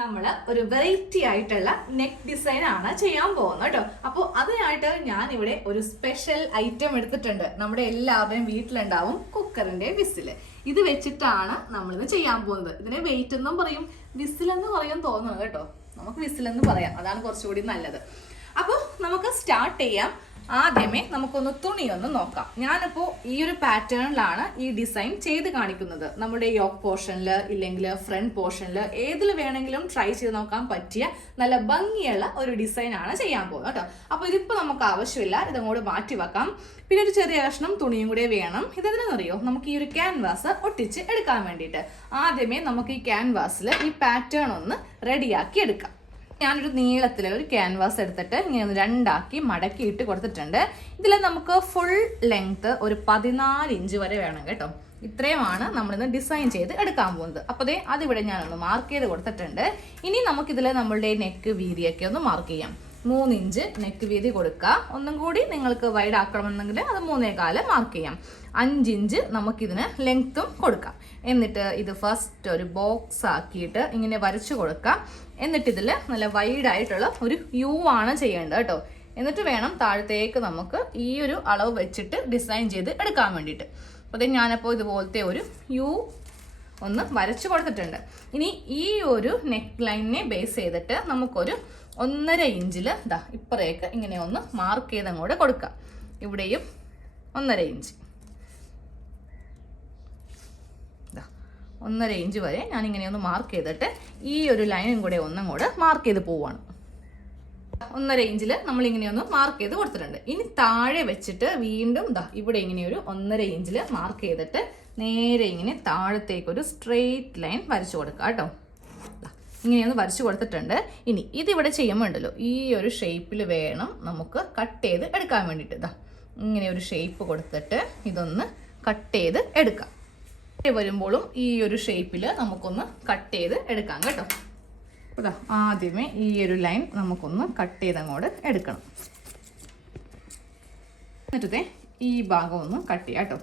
നമ്മൾ ഒരു വെറൈറ്റി ആയിട്ടുള്ള നെക്ക് ഡിസൈൻ ആണ് ചെയ്യാൻ പോകുന്നത് കേട്ടോ. അപ്പോൾ അതിനായിട്ട് ഞാൻ ഇവിടെ ഒരു സ്പെഷ്യൽ ഐറ്റം എടുത്തിട്ടുണ്ട്. നമ്മുടെ എല്ലാവരുടെയും വീട്ടിലുണ്ടാവും കുക്കറിന്റെ വിസില്. ഇത് വെച്ചിട്ടാണ് നമ്മളിത് ചെയ്യാൻ പോകുന്നത്. ഇതിനെ വെയിറ്റ് എന്നും പറയും, വിസിലെന്ന് പറയും തോന്നുന്നത് കേട്ടോ. നമുക്ക് വിസിലെന്ന് പറയാം, അതാണ് കുറച്ചുകൂടി നല്ലത്. അപ്പോൾ നമുക്ക് സ്റ്റാർട്ട് ചെയ്യാം. ആദ്യമേ നമുക്കൊന്ന് തുണിയൊന്ന് നോക്കാം. ഞാനിപ്പോൾ ഈ ഒരു പാറ്റേണിലാണ് ഈ ഡിസൈൻ ചെയ്ത് കാണിക്കുന്നത്. നമ്മുടെ യോക്ക് പോർഷനിൽ ഇല്ലെങ്കിൽ ഫ്രണ്ട് പോർഷനിൽ ഏതിൽ വേണമെങ്കിലും ട്രൈ ചെയ്ത് നോക്കാൻ പറ്റിയ നല്ല ഭംഗിയുള്ള ഒരു ഡിസൈനാണ് ചെയ്യാൻ പോകുന്നത് കേട്ടോ. അപ്പോൾ ഇതിപ്പോൾ നമുക്ക് ആവശ്യമില്ല, ഇതങ്ങോട്ട് മാറ്റി വെക്കാം. പിന്നെ ഒരു ചെറിയ കഷ്ണം തുണിയും കൂടെ വേണം. ഇതെന്തിനാണെന്നറിയോ? നമുക്ക് ഈ ഒരു ക്യാൻവാസ് ഒട്ടിച്ച് എടുക്കാൻ വേണ്ടിയിട്ട്. ആദ്യമേ നമുക്ക് ഈ ക്യാൻവാസിൽ ഈ പാറ്റേൺ ഒന്ന് റെഡിയാക്കി എടുക്കാം. ഞാനൊരു നീളത്തിൽ ഒരു ക്യാൻവാസ് എടുത്തിട്ട് ഇങ്ങനെ ഒന്ന് രണ്ടാക്കി മടക്കിയിട്ട് കൊടുത്തിട്ടുണ്ട്. ഇതിൽ നമുക്ക് ഫുൾ ലെങ്ത് ഒരു 14 ഇഞ്ച് വരെ വേണം കേട്ടോ. ഇത്രയുമാണ് നമ്മളിന്ന് ഡിസൈൻ ചെയ്ത് എടുക്കാൻ പോകുന്നത്. അപ്പോൾ അതിവിടെ ഞാനൊന്ന് മാർക്ക് ചെയ്ത് കൊടുത്തിട്ടുണ്ട്. ഇനി നമുക്കിതിൽ നമ്മളുടെ നെക്ക് വീതിയൊക്കെ ഒന്ന് മാർക്ക് ചെയ്യാം. 3 ഇഞ്ച് നെക്ക് വീതി കൊടുക്കുക. ഒന്നും കൂടി നിങ്ങൾക്ക് വൈഡ് ആക്കണമെന്നെങ്കിൽ അത് 3.25 മാർക്ക് ചെയ്യാം. 5 ഇഞ്ച് നമുക്കിതിന് ലെങ്ത്തും കൊടുക്കാം. എന്നിട്ട് ഇത് ഫസ്റ്റ് ഒരു ബോക്സ് ആക്കിയിട്ട് ഇങ്ങനെ വരച്ചു കൊടുക്കാം. എന്നിട്ട് ഇതിൽ നല്ല വൈഡായിട്ടുള്ള ഒരു യു ആണ് ചെയ്യേണ്ടത് കേട്ടോ. എന്നിട്ട് വേണം താഴത്തേക്ക് നമുക്ക് ഈ ഒരു അളവ് വെച്ചിട്ട് ഡിസൈൻ ചെയ്ത് എടുക്കാൻ വേണ്ടിയിട്ട്. അപ്പോൾ ഞാനപ്പോൾ ഇതുപോലത്തെ ഒരു യു ഒന്ന് വരച്ചു കൊടുത്തിട്ടുണ്ട്. ഇനി ഈ ഒരു നെക്ക് ലൈനിനെ ബേസ് ചെയ്തിട്ട് നമുക്കൊരു 1.5 ഇഞ്ചിൽ ഇപ്പറേക്ക് ഇങ്ങനെ ഒന്ന് മാർക്ക് ചെയ്ത് അങ്ങോട്ട് കൊടുക്കാം. ഇവിടെയും 1.5 ഇഞ്ച്, 1.5 ഇഞ്ച് വരെ ഞാൻ ഇങ്ങനെ ഒന്ന് മാർക്ക് ചെയ്തിട്ട് ഈ ഒരു ലൈനും കൂടെ ഒന്നും കൂടെ മാർക്ക് ചെയ്ത് പോവാണ്. 1.5 ഇഞ്ചിൽ നമ്മൾ ഇങ്ങനെ ഒന്ന് മാർക്ക് ചെയ്ത് കൊടുത്തിട്ടുണ്ട്. ഇനി താഴെ വെച്ചിട്ട് വീണ്ടും ഇവിടെ ഇങ്ങനെ ഒരു 1.5 ഇഞ്ചിൽ മാർക്ക് ചെയ്തിട്ട് നേരെ ഇങ്ങനെ താഴത്തേക്ക് ഒരു സ്ട്രെയിറ്റ് ലൈൻ വരച്ചു കൊടുക്കുക കേട്ടോ. ഇങ്ങനെയൊന്ന് വരച്ചു കൊടുത്തിട്ടുണ്ട്. ഇനി ഇതിവിടെ ചെയ്യുമ്പോൾ ഉണ്ടല്ലോ, ഈ ഒരു ഷേപ്പിൽ വേണം നമുക്ക് കട്ട് ചെയ്ത് എടുക്കാൻ വേണ്ടിയിട്ട്. ഇങ്ങനെ ഒരു ഷേപ്പ് കൊടുത്തിട്ട് ഇതൊന്ന് കട്ട് ചെയ്ത് എടുക്കാം. വരുമ്പോഴും ഈ ഒരു ഷേപ്പിൽ നമുക്കൊന്ന് കട്ട് ചെയ്ത് എടുക്കാം കേട്ടോ. ആദ്യമേ ഈ ഒരു ലൈൻ നമുക്കൊന്ന് കട്ട് ചെയ്ത് അങ്ങോട്ട് എടുക്കണം. എന്നിട്ടേ ഈ ഭാഗം ഒന്ന് കട്ട് ചെയ്യാം കേട്ടോ.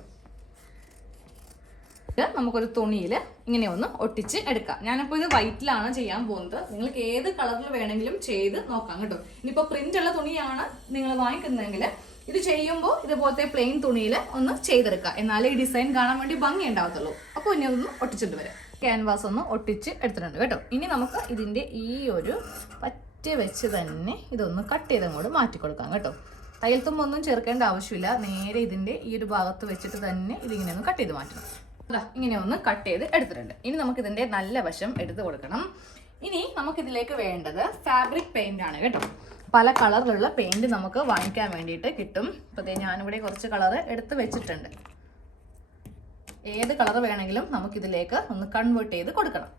നമുക്കൊരു തുണിയിൽ ഇങ്ങനെ ഒന്ന് ഒട്ടിച്ച് എടുക്കാം. ഞാനിപ്പോൾ ഇത് വൈറ്റിലാണ് ചെയ്യാൻ പോകുന്നത്. നിങ്ങൾക്ക് ഏത് കളറിൽ വേണമെങ്കിലും ചെയ്ത് നോക്കാം കേട്ടോ. ഇനിയിപ്പോൾ പ്രിന്റ് ഉള്ള തുണിയാണ് നിങ്ങൾ വാങ്ങിക്കുന്നതെങ്കിൽ ഇത് ചെയ്യുമ്പോൾ ഇതുപോലത്തെ പ്ലെയിൻ തുണിയിൽ ഒന്ന് ചെയ്തെടുക്കുക. എന്നാലേ ഈ ഡിസൈൻ കാണാൻ വേണ്ടി ഭംഗി ഉണ്ടാവത്തുള്ളൂ. അപ്പോൾ ഇനി അതൊന്ന് ഒട്ടിച്ചിട്ട് വരാം. ക്യാൻവാസ് ഒന്ന് ഒട്ടിച്ച് എടുത്തിട്ടുണ്ട് കേട്ടോ. ഇനി നമുക്ക് ഇതിൻ്റെ ഈ ഒരു പറ്റ വെച്ച് തന്നെ ഇതൊന്ന് കട്ട് ചെയ്ത് അങ്ങോട്ട് മാറ്റി കൊടുക്കാം കേട്ടോ. തയ്യൽ തുമ്പൊന്നും ചേർക്കേണ്ട ആവശ്യമില്ല. നേരെ ഇതിൻ്റെ ഈ ഒരു ഭാഗത്ത് വെച്ചിട്ട് തന്നെ ഇതിങ്ങനെ ഒന്ന് കട്ട് ചെയ്ത് മാറ്റണം. ഇങ്ങനെ ഒന്ന് കട്ട് ചെയ്ത് എടുത്തിട്ടുണ്ട്. ഇനി നമുക്ക് ഇതിൻ്റെ നല്ല വശം എടുത്ത് കൊടുക്കണം. ഇനി നമുക്കിതിലേക്ക് വേണ്ടത് ഫാബ്രിക് പെയിന്റ് ആണ് കേട്ടോ. പല കളറിലുള്ള പെയിന്റ് നമുക്ക് വാങ്ങിക്കാൻ വേണ്ടിയിട്ട് കിട്ടും. അപ്പോൾ ഞാനിവിടെ കുറച്ച് കളർ എടുത്ത് വെച്ചിട്ടുണ്ട്. ഏത് കളർ വേണമെങ്കിലും നമുക്കിതിലേക്ക് ഒന്ന് കൺവേർട്ട് ചെയ്ത് കൊടുക്കണം.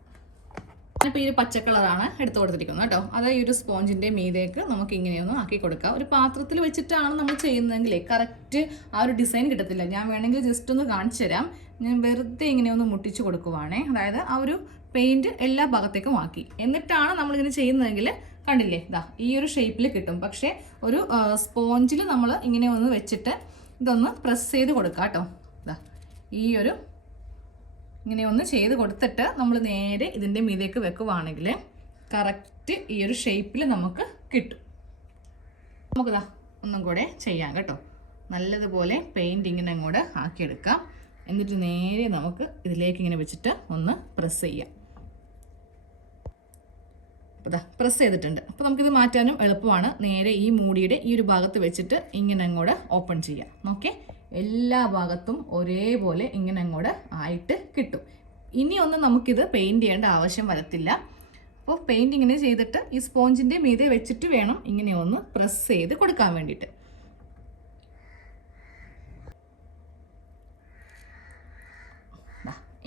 ഞാനിപ്പോൾ ഈ ഒരു പച്ച കളറാണ് എടുത്ത് കൊടുത്തിരിക്കുന്നത് കേട്ടോ. അത് ഈ ഒരു സ്പോഞ്ചിൻ്റെ മീതേക്ക് നമുക്ക് ഇങ്ങനെയൊന്ന് ആക്കി കൊടുക്കാം. ഒരു പാത്രത്തിൽ വെച്ചിട്ടാണ് നമ്മൾ ചെയ്യുന്നതെങ്കിൽ കറക്റ്റ് ആ ഒരു ഡിസൈൻ കിട്ടത്തില്ല. ഞാൻ വേണമെങ്കിൽ ജസ്റ്റ് ഒന്ന് കാണിച്ചു തരാം. ഞാൻ വെറുതെ ഇങ്ങനെ ഒന്ന് മുട്ടിച്ച് കൊടുക്കുവാണേ. അതായത് ആ ഒരു പെയിൻറ്റ് എല്ലാ ഭാഗത്തേക്കും ആക്കി എന്നിട്ടാണ് നമ്മളിങ്ങനെ ചെയ്യുന്നതെങ്കിൽ കണ്ടില്ലേ, ഈ ഒരു ഷേപ്പിൽ കിട്ടും. പക്ഷേ ഒരു സ്പോഞ്ചിൽ നമ്മൾ ഇങ്ങനെ ഒന്ന് വെച്ചിട്ട് ഇതൊന്ന് പ്രസ് ചെയ്ത് കൊടുക്കാം കേട്ടോ. ഈ ഒരു ഇങ്ങനെ ഒന്ന് ചെയ്ത് കൊടുത്തിട്ട് നമ്മൾ നേരെ ഇതിൻ്റെ മീതേക്ക് വെക്കുവാണെങ്കിൽ കറക്റ്റ് ഈ ഒരു ഷേപ്പിൽ നമുക്ക് കിട്ടും. നമുക്ക് ഒന്നും കൂടെ ചെയ്യാം കേട്ടോ. നല്ലതുപോലെ പെയിൻറ്റ് ഇങ്ങനെ അങ്ങോട്ട് ആക്കിയെടുക്കാം. എന്നിട്ട് നേരെ നമുക്ക് ഇതിലേക്ക് ഇങ്ങനെ വെച്ചിട്ട് ഒന്ന് പ്രസ് ചെയ്യാം. അപ്പോൾ പ്രസ് ചെയ്തിട്ടുണ്ട്. അപ്പോൾ നമുക്കിത് മാറ്റാനും എളുപ്പമാണ്. നേരെ ഈ മൂടിയുടെ ഈ ഒരു ഭാഗത്ത് വെച്ചിട്ട് ഇങ്ങനെ അങ്ങോട്ട് ഓപ്പൺ ചെയ്യാം. നോക്കേ, എല്ലാ ഭാഗത്തും ഒരേപോലെ ഇങ്ങനെ അങ്ങോട്ട് ആയിട്ട് കിട്ടും. ഇനിയൊന്നും നമുക്കിത് പെയിൻറ്റ് ചെയ്യേണ്ട ആവശ്യം വരത്തില്ല. അപ്പോൾ പെയിൻറ്റ് ഇങ്ങനെ ചെയ്തിട്ട് ഈ സ്പോഞ്ചിൻ്റെ മീതെ വെച്ചിട്ട് വേണം ഇങ്ങനെ ഒന്ന് പ്രസ് ചെയ്ത് കൊടുക്കാൻ വേണ്ടിയിട്ട്.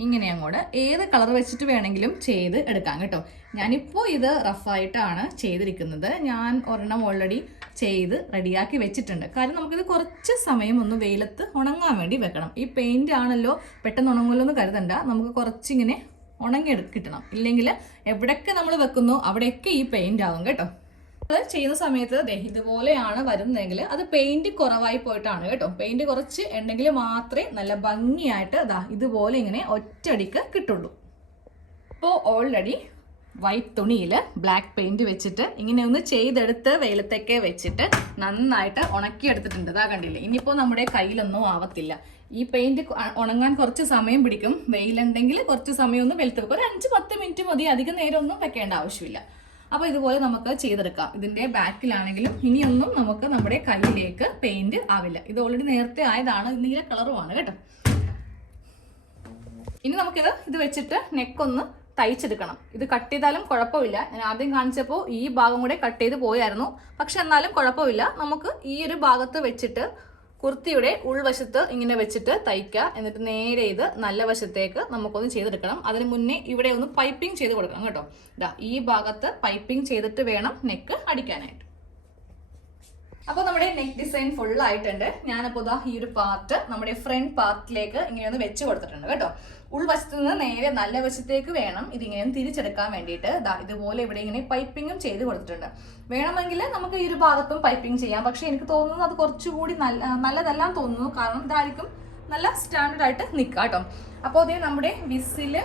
ഇങ്ങനെ അങ്ങോട്ട് ഏത് കളർ വെച്ചിട്ട് വേണമെങ്കിലും ചെയ്ത് എടുക്കാം കേട്ടോ. ഞാനിപ്പോൾ ഇത് റഫായിട്ടാണ് ചെയ്തിരിക്കുന്നത്. ഞാൻ ഒരെണ്ണം ഓൾറെഡി ചെയ്ത് റെഡിയാക്കി വെച്ചിട്ടുണ്ട്. കാരണം നമുക്കിത് കുറച്ച് സമയം ഒന്ന് വെയിലത്ത് ഉണങ്ങാൻ വേണ്ടി വെക്കണം. ഈ പെയിൻ്റ് ആണല്ലോ പെട്ടെന്ന് ഉണങ്ങുമല്ലോ എന്ന് കരുതണ്ട. നമുക്ക് കുറച്ചിങ്ങനെ ഉണങ്ങി കിട്ടണം. ഇല്ലെങ്കിൽ എവിടെയൊക്കെ നമ്മൾ വെക്കുന്നു അവിടെയൊക്കെ ഈ പെയിൻ്റ് ആകും കേട്ടോ. ചെയ്യുന്ന സമയത്ത് ഇതുപോലെയാണ് വരുന്നതെങ്കിൽ അത് പെയിന്റ് കുറവായി പോയിട്ടാണ് കേട്ടോ. പെയിന്റ് കുറച്ച് ഉണ്ടെങ്കിൽ മാത്രമേ നല്ല ഭംഗിയായിട്ട് ഇതുപോലെ ഇങ്ങനെ ഒറ്റയടിക്ക് കിട്ടുള്ളൂ. അപ്പോൾ ഓൾറെഡി വൈറ്റ് തുണിയിൽ ബ്ലാക്ക് പെയിന്റ് വെച്ചിട്ട് ഇങ്ങനെ ഒന്ന് ചെയ്തെടുത്ത് വെയിലത്തേക്ക് വെച്ചിട്ട് നന്നായിട്ട് ഉണക്കിയെടുത്തിട്ടുണ്ട്. അതാ കണ്ടില്ലേ. ഇനിയിപ്പോൾ നമ്മുടെ കയ്യിലൊന്നും ആവത്തില്ല. ഈ പെയിന്റ് ഉണങ്ങാൻ കുറച്ച് സമയം പിടിക്കും. വെയിലുണ്ടെങ്കിൽ കുറച്ച് സമയം ഒന്ന് വെളുത്ത് വെക്കും. ഒരു 5-10 മിനിറ്റ് മതി, അധികം നേരം ഒന്നും വെക്കേണ്ട ആവശ്യമില്ല. അപ്പോൾ ഇതുപോലെ നമുക്ക് ചെയ്തെടുക്കാം. ഇതിന്റെ ബാക്കിലാണെങ്കിലും ഇനിയൊന്നും നമുക്ക് നമ്മുടെ കയ്യിലേക്ക് പെയിന്റ് ആവില്ല. ഇത് ഓൾറെഡി നേരത്തെ ആയതാണ്, നീല കളറുമാണ് കേട്ടോ. ഇനി ഇത് വെച്ചിട്ട് നെക്കൊന്ന് തയ്ച്ചെടുക്കണം. ഇത് കട്ട് ചെയ്താലും കുഴപ്പമില്ല. ഞാൻ ആദ്യം കാണിച്ചപ്പോൾ ഈ ഭാഗം കൂടെ കട്ട് ചെയ്ത് പോയായിരുന്നു. പക്ഷെ എന്നാലും കുഴപ്പമില്ല. നമുക്ക് ഈ ഒരു ഭാഗത്ത് വെച്ചിട്ട് കുർത്തിയുടെ ഉൾവശത്ത് ഇങ്ങനെ വെച്ചിട്ട് തയ്ക്കുക. എന്നിട്ട് നേരെ ഇത് നല്ല വശത്തേക്ക് നമുക്കൊന്ന് ചെയ്തെടുക്കണം. അതിന് മുന്നേ ഇവിടെ ഒന്ന് പൈപ്പിംഗ് ചെയ്ത് കൊടുക്കണം കേട്ടോ. ഇതാ ഈ ഭാഗത്ത് പൈപ്പിംഗ് ചെയ്തിട്ട് വേണം നെക്ക് അടിക്കാനായിട്ട്. അപ്പോൾ നമ്മുടെ നെക്ക് ഡിസൈൻ ഫുൾ ആയിട്ടുണ്ട്. ഞാനപ്പോൾ ഇതാ ഈ ഒരു പാർട്ട് നമ്മുടെ ഫ്രണ്ട് പാർട്ടിലേക്ക് ഇങ്ങനെ ഒന്ന് വെച്ച് കൊടുത്തിട്ടുണ്ട് കേട്ടോ. ഉൾവശത്ത് നിന്ന് നേരെ നല്ല വശത്തേക്ക് വേണം ഇതിങ്ങനെ തിരിച്ചെടുക്കാൻ വേണ്ടിയിട്ട്. ഇതുപോലെ ഇവിടെ ഇങ്ങനെ പൈപ്പിങ്ങും ചെയ്ത് കൊടുത്തിട്ടുണ്ട്. വേണമെങ്കിൽ നമുക്ക് ഈ ഒരു ഭാഗത്തും പൈപ്പിംഗ് ചെയ്യാം. പക്ഷെ എനിക്ക് തോന്നുന്നു അത് കുറച്ചുകൂടി നല്ലതല്ലാന്ന് തോന്നുന്നു. കാരണം ഇതായിരിക്കും നല്ല സ്റ്റാൻഡേർഡ് ആയിട്ട് നിൽക്കുക കേട്ടോ. അപ്പോൾ അതേ നമ്മുടെ വിസില്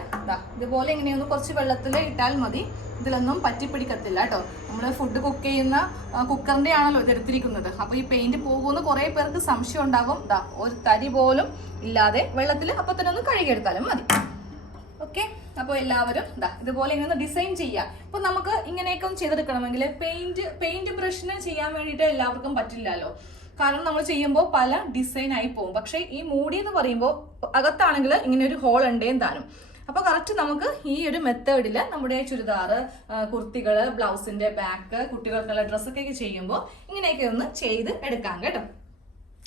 ഇതുപോലെ ഇങ്ങനെയൊന്ന് കുറച്ച് വെള്ളത്തിൽ ഇട്ടാൽ മതി. ഇതിലൊന്നും പറ്റിപ്പിടിക്കത്തില്ല കേട്ടോ. നമ്മൾ ഫുഡ് കുക്ക് ചെയ്യുന്ന കുക്കറിന്റെ ആണല്ലോ ഇതെടുത്തിരിക്കുന്നത്. അപ്പോൾ ഈ പെയിന്റ് പോകുമെന്ന് കുറേ പേർക്ക് സംശയം ഉണ്ടാകും. ഒരു തരി പോലും ഇല്ലാതെ വെള്ളത്തിൽ അപ്പോൾ തന്നെ ഒന്ന് കഴുകിയെടുത്താലും മതി. ഓക്കെ, അപ്പോൾ എല്ലാവരും ഇതുപോലെ ഇങ്ങനെ ഡിസൈൻ ചെയ്യുക. ഇപ്പൊ നമുക്ക് ഇങ്ങനെയൊക്കെ ഒന്ന് ചെയ്തെടുക്കണമെങ്കിൽ പെയിന്റ് ബ്രഷിന് ചെയ്യാൻ വേണ്ടിയിട്ട് എല്ലാവർക്കും പറ്റില്ലല്ലോ. കാരണം നമ്മൾ ചെയ്യുമ്പോൾ പല ഡിസൈൻ ആയി പോകും. പക്ഷെ ഈ മൂടി എന്ന് പറയുമ്പോൾ അകത്താണെങ്കിൽ ഇങ്ങനെ ഒരു ഹോൾ ഉണ്ടേം താനും. അപ്പോൾ കറക്റ്റ് നമുക്ക് ഈ ഒരു മെത്തേഡിൽ നമ്മുടെ ചുരിദാറ്, കുർത്തികള്, ബ്ലൗസിന്റെ ബാക്ക്, കുട്ടികൾക്കുള്ള ഡ്രസ്സൊക്കെ ചെയ്യുമ്പോൾ ഇങ്ങനെയൊക്കെ ഒന്ന് ചെയ്ത് എടുക്കാം കേട്ടോ.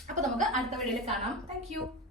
അപ്പോൾ നമുക്ക് അടുത്ത വീഡിയോയിൽ കാണാം. താങ്ക്